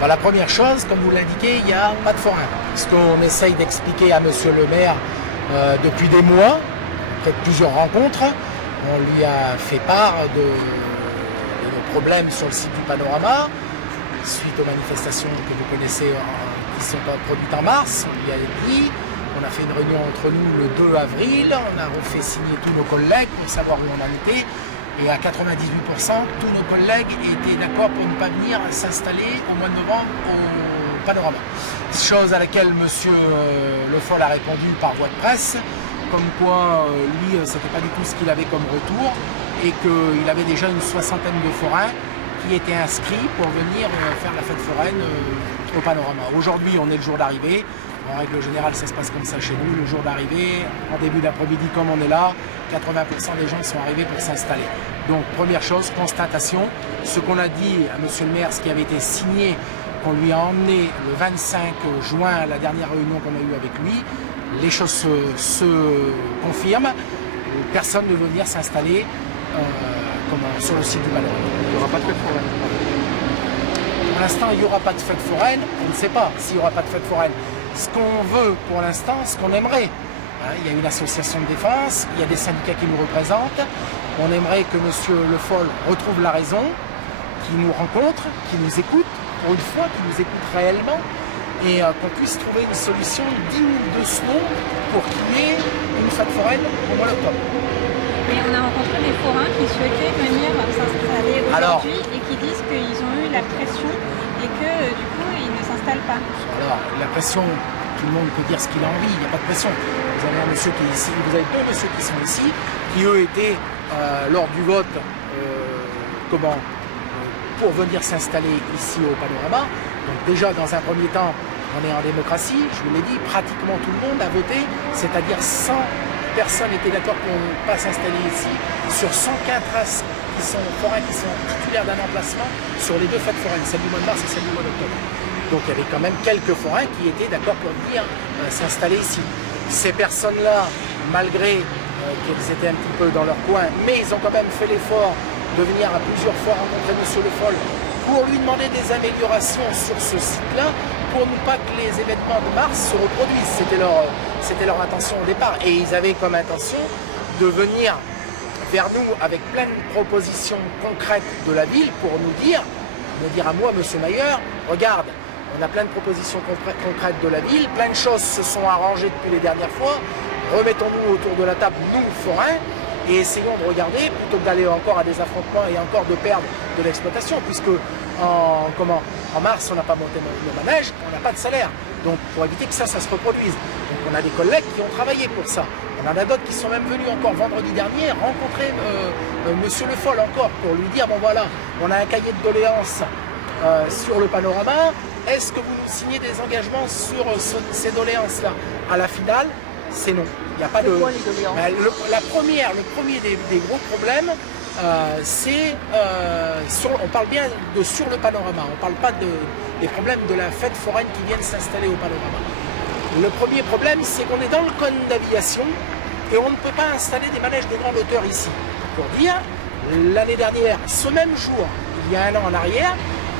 Bah, la première chose, comme vous l'indiquez, il n'y a pas de forain. Ce qu'on essaye d'expliquer à monsieur le maire depuis des mois, peut-être plusieurs rencontres, on lui a fait part de nos problèmes sur le site du Panorama, suite aux manifestations que vous connaissez qui sont produites en mars. On lui a dit, on a fait une réunion entre nous le 2 avril, on a refait signer tous nos collègues pour savoir où on en était. Et à 98%, tous nos collègues étaient d'accord pour ne pas venir s'installer au mois de novembre au Panorama. Chose à laquelle M. Le Foll a répondu par voie de presse, comme quoi lui, c'était pas du tout ce qu'il avait comme retour et qu'il avait déjà une soixantaine de forains qui étaient inscrits pour venir faire la fête foraine au Panorama. Aujourd'hui, on est le jour d'arrivée. En règle générale, ça se passe comme ça chez nous. Le jour d'arrivée, en début d'après-midi, comme on est là, 80% des gens sont arrivés pour s'installer. Donc, première chose, constatation. Ce qu'on a dit à M. le maire, ce qui avait été signé, qu'on lui a emmené le 25 juin à la dernière réunion qu'on a eue avec lui, les choses se confirment. Personne ne veut venir s'installer sur le site du Panorama. Il n'y aura pas de fête foraine. Pour l'instant, il n'y aura pas de fête foraine. On ne sait pas s'il n'y aura pas de fête foraine. Ce qu'on veut pour l'instant, ce qu'on aimerait, il y a une association de défense, il y a des syndicats qui nous représentent. On aimerait que M. Le Foll retrouve la raison, qu'il nous rencontre, qu'il nous écoute, pour une fois, qu'il nous écoute réellement, et qu'on puisse trouver une solution digne de ce nom pour qu'il y ait une fête foraine au mois d'octobre. Et on a rencontré des forains qui souhaitaient venir s'installer aujourd'hui et qui disent qu'ils ont eu la pression et que du coup ils ne s'installent pas. Alors, la pression, tout le monde peut dire ce qu'il a envie, il n'y a pas de pression. Vous avez un monsieur qui est ici, vous avez deux messieurs qui sont ici, qui eux étaient lors du vote pour venir s'installer ici au Panorama. Donc déjà, dans un premier temps, on est en démocratie, je vous l'ai dit, pratiquement tout le monde a voté, c'est-à-dire 100 personnes étaient d'accord pour ne pas s'installer ici, sur 104 forains qui sont titulaires d'un emplacement sur les deux fêtes foraines, celle du mois de mars et celle du mois d'octobre. Donc il y avait quand même quelques forains qui étaient d'accord pour venir s'installer ici. Ces personnes-là, malgré qu'ils étaient un petit peu dans leur coin, mais ils ont quand même fait l'effort de venir à plusieurs fois rencontrer M. Le Foll pour lui demander des améliorations sur ce site-là, pour ne pas que les événements de mars se reproduisent. C'était leur intention au départ. Et ils avaient comme intention de venir vers nous avec plein de propositions concrètes de la ville pour nous dire à moi, M. Mailleur, regarde, on a plein de propositions concrètes de la ville, plein de choses se sont arrangées depuis les dernières fois, remettons-nous autour de la table, nous, forains, et essayons de regarder, plutôt que d'aller encore à des affrontements et encore de perdre de l'exploitation, puisque en mars, on n'a pas monté nos manèges, on n'a pas de salaire. Donc pour éviter que ça se reproduise. Donc on a des collègues qui ont travaillé pour ça. On en a d'autres qui sont même venus encore vendredi dernier rencontrer Monsieur Le Foll encore pour lui dire, bon voilà, on a un cahier de doléances sur le Panorama, est-ce que vous nous signez des engagements sur ces doléances-là? À la finale, c'est non. Il n'y a pas de. Quoi, les doléances? Le premier des gros problèmes, c'est on parle bien de sur le Panorama, on ne parle pas des problèmes de la fête foraine qui viennent s'installer au Panorama. Le premier problème, c'est qu'on est dans le cône d'aviation et on ne peut pas installer des manèges de grande hauteur ici. Pour dire, l'année dernière, ce même jour, il y a un an en arrière,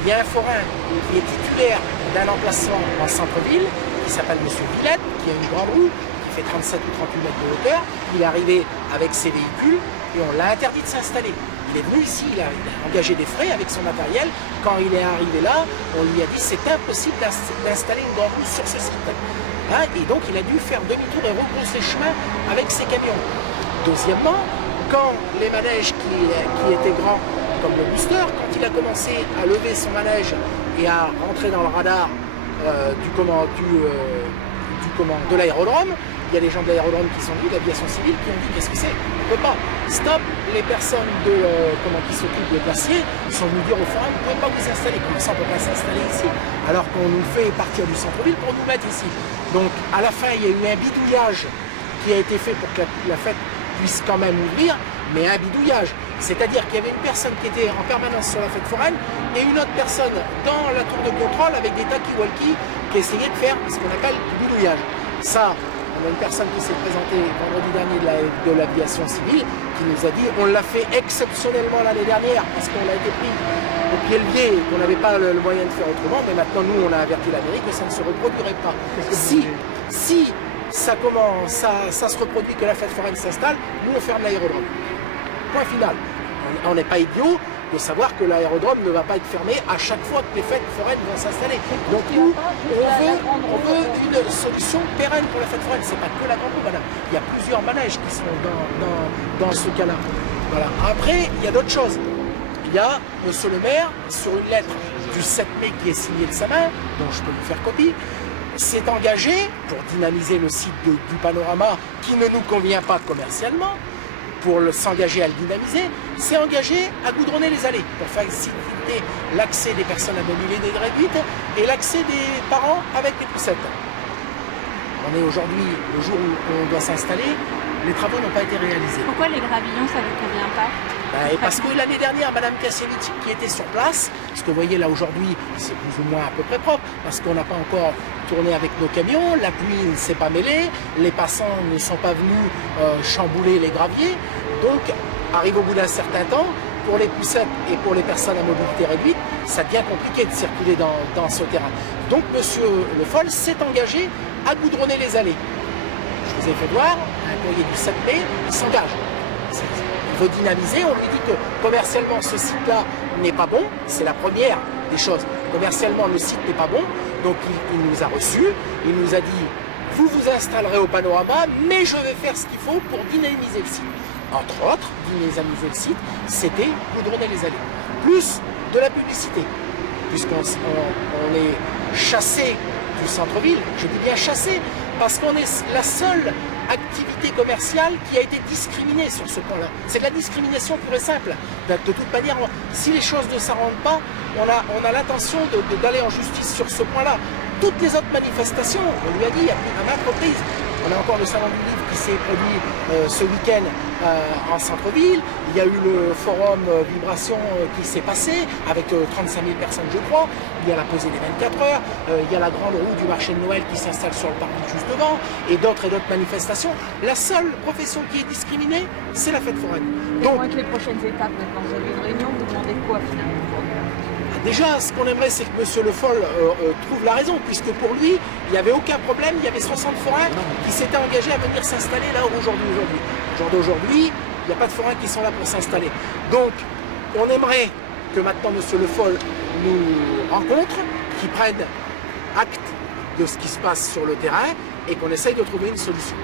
il y a un forain qui est titulaire d'un emplacement en centre-ville, qui s'appelle M. Villette, qui a une grande roue, qui fait 37 ou 38 mètres de hauteur. Il est arrivé avec ses véhicules et on l'a interdit de s'installer. Il est venu ici, il a engagé des frais avec son matériel. Quand il est arrivé là, on lui a dit c'est impossible d'installer une grande roue sur ce site. Et donc il a dû faire demi-tour et rebrousser chemin avec ses camions. Deuxièmement, quand les manèges qui étaient grands, comme le booster, quand il a commencé à lever son manège et à rentrer dans le radar de l'aérodrome, il y a des gens de l'aérodrome qui sont venus, de l'aviation civile, qui ont dit qu'est-ce que c'est? On ne peut pas. Stop, les personnes qui s'occupent des glaciers sont venus dire aux forains, vous ne pouvez pas vous installer. Comment ça, on ne peut pas s'installer ici? Alors qu'on nous fait partir du centre-ville pour nous mettre ici. Donc à la fin, il y a eu un bidouillage qui a été fait pour que la fête puisse quand même ouvrir, mais un bidouillage. C'est-à-dire qu'il y avait une personne qui était en permanence sur la fête foraine et une autre personne dans la tour de contrôle avec des talkie-walkie qui essayait de faire ce qu'on appelle du bidouillage. Ça, on a une personne qui s'est présentée vendredi dernier de l'aviation civile qui nous a dit on l'a fait exceptionnellement l'année dernière parce qu'on a été pris au pied levé, qu'on n'avait pas le moyen de faire autrement, mais maintenant nous on a averti la mairie que ça ne se reproduirait pas. Si ça commence, ça se reproduit, que la fête foraine s'installe, nous on ferme l'aérodrome. Point final. On n'est pas idiot de savoir que l'aérodrome ne va pas être fermé à chaque fois que les fêtes foraines vont s'installer. Donc nous, on veut une solution pérenne pour la fête foraine. C'est pas que la grande roue, madame. Il y a plusieurs manèges qui sont dans ce cas-là. Voilà. Après, il y a d'autres choses. Il y a monsieur le maire, sur une lettre du 7 mai qui est signée de sa main, dont je peux vous faire copie, s'est engagé pour dynamiser le site du panorama qui ne nous convient pas commercialement, pour s'engager à le dynamiser, s'est engagé à goudronner les allées pour faciliter l'accès des personnes à mobilité réduite et l'accès des parents avec des poussettes. On est aujourd'hui, le jour où on doit s'installer, les travaux n'ont pas été réalisés. Pourquoi les gravillons, ça ne vous convient pas? Parce que l'année dernière, Madame Kassevitch, qui était sur place, ce que vous voyez là aujourd'hui, c'est plus ou moins à peu près propre, parce qu'on n'a pas encore tourné avec nos camions, la pluie ne s'est pas mêlée, les passants ne sont pas venus chambouler les graviers. Donc, arrive au bout d'un certain temps, pour les poussettes et pour les personnes à mobilité réduite, ça devient compliqué de circuler dans ce terrain. Donc, Monsieur Le Foll s'est engagé à goudronner les allées. Je vous ai fait voir, un courrier du 7 mai, il s'engage. Il veut dynamiser, on lui dit que commercialement ce site-là n'est pas bon, c'est la première des choses. Commercialement le site n'est pas bon, donc il nous a reçus, il nous a dit vous vous installerez au panorama, mais je vais faire ce qu'il faut pour dynamiser le site. Entre autres, dynamiser le site, c'était goudronner les allées. Plus de la publicité, puisqu'on est chassé du centre-ville, je dis bien chassé, parce qu'on est la seule activité commerciale qui a été discriminée sur ce point-là. C'est de la discrimination pure et simple. De toute manière, si les choses ne s'arrangent pas, on a l'intention d'aller en justice sur ce point-là. Toutes les autres manifestations, on lui a dit à maintes reprises, on a encore le salon du livre qui s'est produit ce week-end en centre-ville. Il y a eu le forum Vibration qui s'est passé avec 35 000 personnes, je crois. Il y a la pesée des 24 heures. Il y a la grande roue du marché de Noël qui s'installe sur le parking juste devant. Et d'autres manifestations. La seule profession qui est discriminée, c'est la fête foraine. Donc, avec les prochaines étapes, maintenant, vous avez une réunion, vous demandez quoi finalement? Déjà, ce qu'on aimerait, c'est que M. Le Foll trouve la raison, puisque pour lui, il n'y avait aucun problème. Il y avait 60 forains qui s'étaient engagés à venir s'installer là aujourd'hui. Au jour d'aujourd'hui, il n'y a pas de forains qui sont là pour s'installer. Donc, on aimerait que maintenant M. Le Foll nous rencontre, qu'il prenne acte de ce qui se passe sur le terrain et qu'on essaye de trouver une solution.